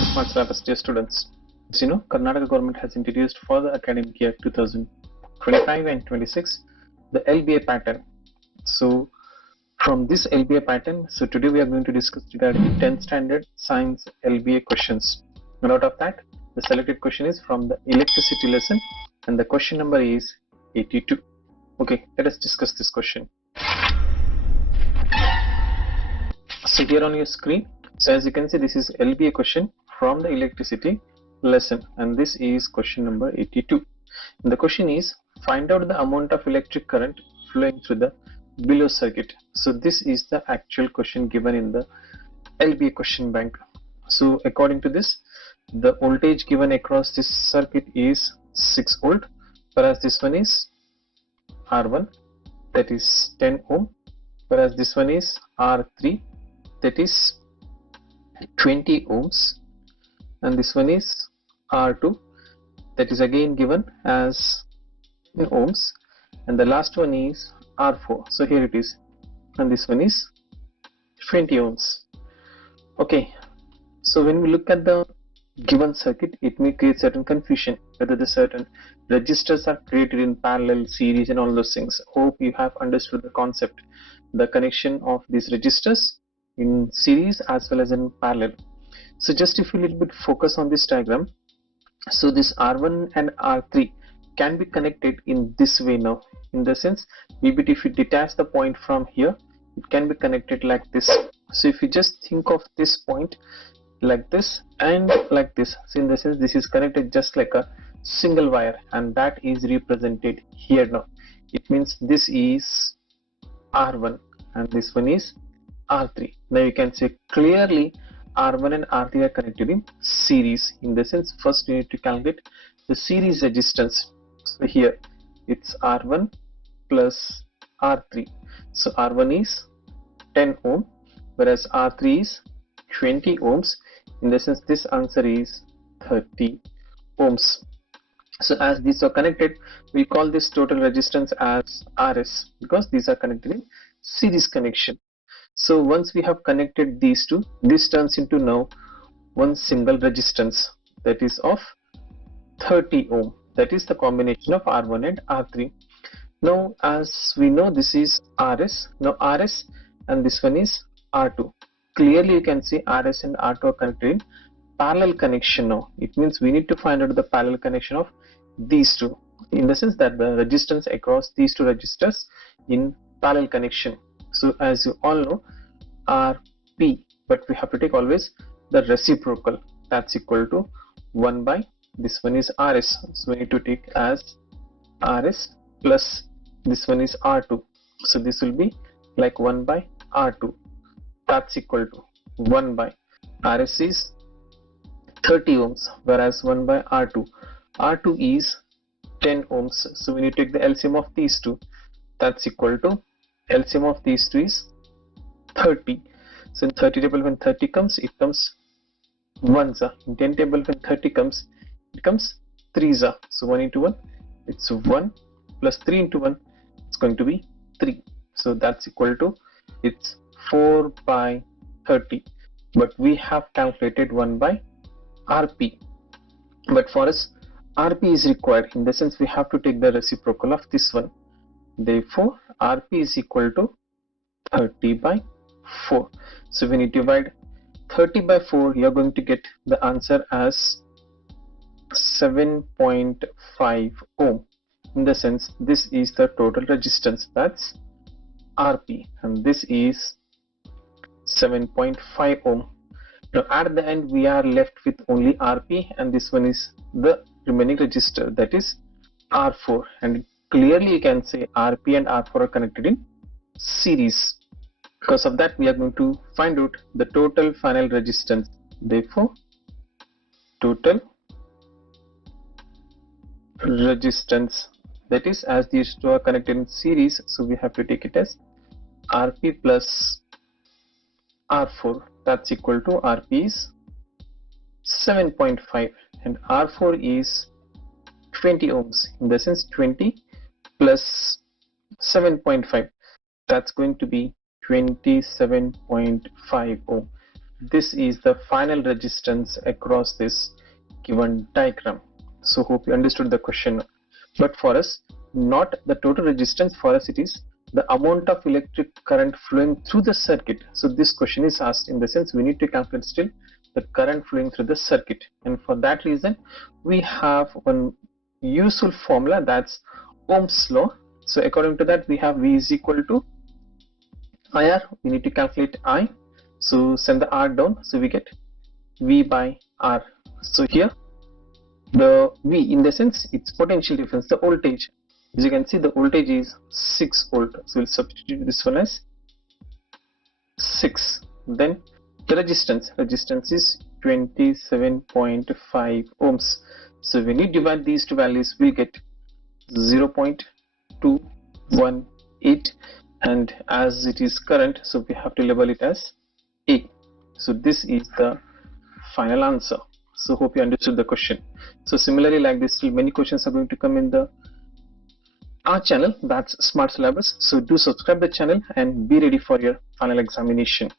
Smart Syllabus, dear students. As you know, Karnataka government has introduced for the academic year 2025 and 26 the LBA pattern. So from this LBA pattern, so today we are going to discuss regarding 10th standard science LBA questions. And out of that, the selected question is from the electricity lesson, and the question number is 82. Okay, let us discuss this question. So here on your screen, so as you can see, this is LBA question from the electricity lesson, and this is question number 82. And the question is, find out the amount of electric current flowing through the below circuit. So this is the actual question given in the LBA question bank. So according to this, the voltage given across this circuit is 6 volt, whereas this one is R1, that is 10 ohm, whereas this one is R3, that is 20 ohms, and this one is R2, that is again given as in ohms, and the last one is R4, so here it is, and this one is 20 ohms. Okay, so when we look at the given circuit, it may create certain confusion whether the certain registers are created in parallel, series, and all those things. Hope you have understood the concept, the connection of these registers in series as well as in parallel. So just if you little bit focus on this diagram, so this R1 and R3 can be connected in this way now, in the sense, maybe if you detach the point from here, it can be connected like this. So if you just think of this point like this and like this, so in the sense this is connected just like a single wire, and that is represented here now. It means this is R1 and this one is R3. Now you can say clearly R1 and R3 are connected in series. In the sense, first you need to calculate the series resistance. So here it's R1 plus R3. So R1 is 10 ohm, whereas R3 is 20 ohms. In the sense, this answer is 30 ohms. So as these are connected, we call this total resistance as RS, because these are connected in series connection. So once we have connected these two, this turns into now one single resistance, that is of 30 ohm. That is the combination of R1 and R3. Now as we know, this is RS. Now RS and this one is R2. Clearly you can see RS and R2 are connected in parallel connection now. It means we need to find out the parallel connection of these two, in the sense that the resistance across these two registers in parallel connection. So as you all know, RP, but we have to take always the reciprocal, that's equal to 1 by this one is RS. So we need to take as RS plus this one is R2. So this will be like 1 by R2. That's equal to 1 by RS is 30 ohms, whereas 1 by R2. R2 is 10 ohms. So we need to take the LCM of these two. That's equal to LCM of these two is 30. So in 30 table when 30 comes, it comes 1s. In 10 table when 30 comes, it comes 3s. So 1 into 1, it's 1 plus 3 into 1, it's going to be 3. So that's equal to, it's 4 by 30. But we have calculated 1 by RP. But for us, RP is required, in the sense we have to take the reciprocal of this one. Therefore, RP is equal to 30 by 4. So when you divide 30 by 4, you are going to get the answer as 7.5 ohm. In the sense, this is the total resistance, that's RP, and this is 7.5 ohm. Now at the end we are left with only RP, and this one is the remaining resistor, that is R4, and clearly you can say RP and R4 are connected in series. Because of that, we are going to find out the total final resistance. Therefore, total resistance, that is, as these two are connected in series, so we have to take it as RP plus R4. That's equal to RP is 7.5 and R4 is 20 ohms. In the sense, 20 plus 7.5, that's going to be 27.5 ohm. this is the final resistance across this given diagram. So hope you understood the question. But for us, not the total resistance, for us it is the amount of electric current flowing through the circuit. So this question is asked in the sense we need to calculate still the current flowing through the circuit, and for that reason we have one useful formula, that's Ohm's law. So according to that, we have V is equal to IR. We need to calculate I, so send the R down, so we get V by R. So here the V, in the sense it's potential difference, the voltage, as you can see the voltage is 6 volt, so we'll substitute this one as 6. Then the resistance is 27.5 ohms. So when you divide these two values, we'll get 0.218, and as it is current, so we have to label it as A. So this is the final answer. So hope you understood the question. So similarly, like this, still many questions are going to come in our channel, that's Smart Syllabus. So do subscribe the channel and be ready for your final examination.